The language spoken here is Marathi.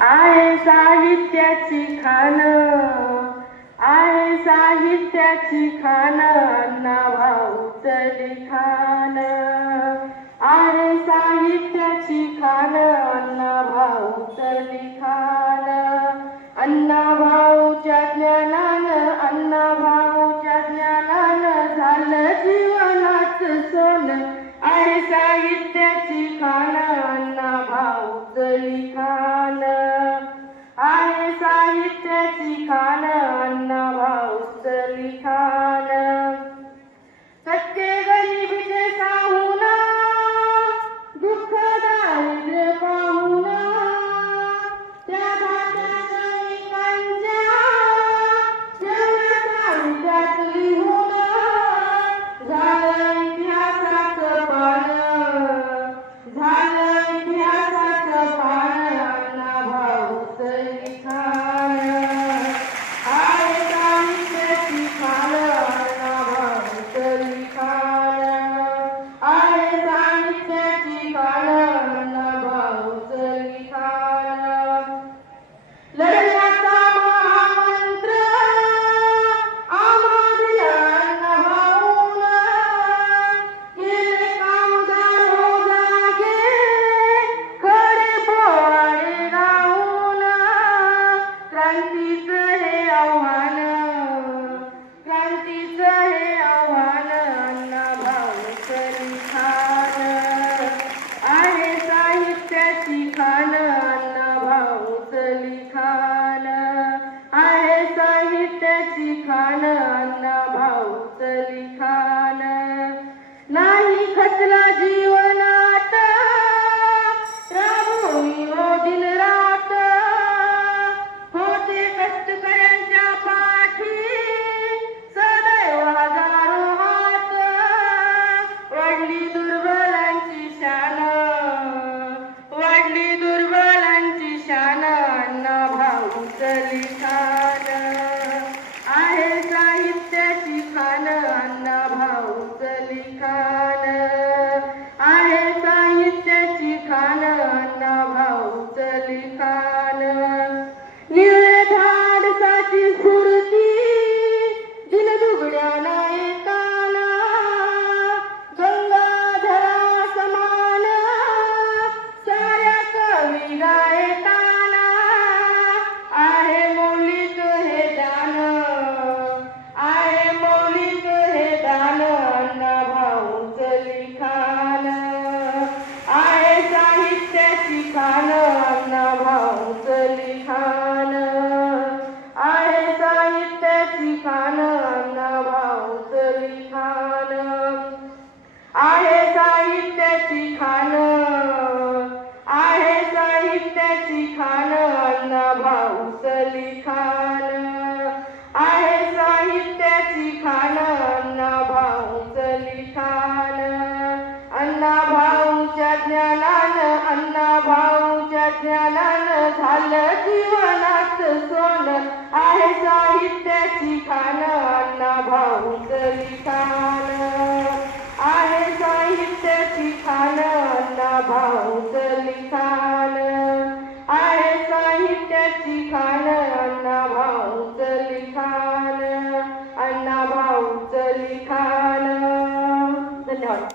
आहे साहित्याची खान आहे साहित्याची खान अण्णा भाऊच लिखाण आहे साहित्याची खान अण्णा muzdalifah ज्ञानानं झालं जीवनात सोन आहे साहित्याची खाणं.